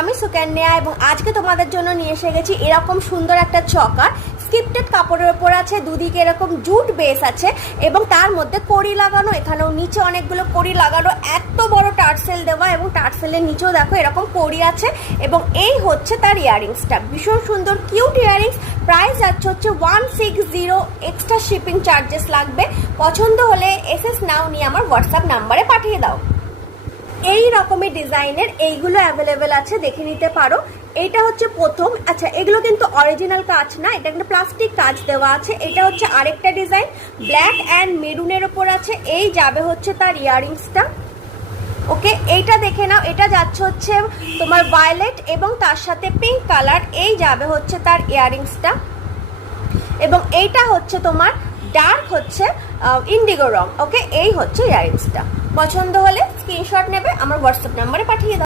আমি সুকন্যা এবং আজকে তোমাদের জন্য নিয়ে এসে গেছি এরকম সুন্দর একটা চকার স্ক্রিপ্টেড কাপড়ের ওপর আছে, দুদিকে এরকম জুট বেস আছে এবং তার মধ্যে কড়ি লাগানো, এখানেও নিচে অনেকগুলো কড়ি লাগানো, এত বড় টার্সেল দেওয়া এবং টার্সেলের নিচেও দেখো এরকম কড়ি আছে এবং এই হচ্ছে তার ইয়ারিংসটা, ভীষণ সুন্দর কিউট ইয়ারিংস। প্রাইস যাচ্ছে হচ্ছে 160, এক্সট্রা শিপিং চার্জেস লাগবে। পছন্দ হলে এসএস নাও নিয়ে আমার হোয়াটসঅ্যাপ নাম্বারে পাঠিয়ে দাও। এই রকমের ডিজাইনের এইগুলো অ্যাভেলেবেল আছে, দেখে নিতে পারো। এইটা হচ্ছে প্রথম, আচ্ছা এগুলো কিন্তু অরিজিনাল কাজ না, এটা একটা প্লাস্টিক কাজ দেওয়া আছে। এটা হচ্ছে আরেকটা ডিজাইন, ব্ল্যাক অ্যান্ড মেরুনের ওপর আছে। এই যাবে হচ্ছে তার ইয়ারিংসটা। ওকে, এইটা দেখে নাও, এটা যাচ্ছে হচ্ছে তোমার ভায়োলেট এবং তার সাথে পিঙ্ক কালার, এই যাবে হচ্ছে তার ইয়ারিংসটা। এবং এইটা হচ্ছে তোমার ডার্ক হচ্ছে ইন্ডিগো রং। ওকে, এই হচ্ছে ইয়ারিংসটা। পছন্দ হলে স্ক্রিনশট নেবে, আমার হোয়াটসঅ্যাপ নাম্বারে পাঠিয়ে দাও।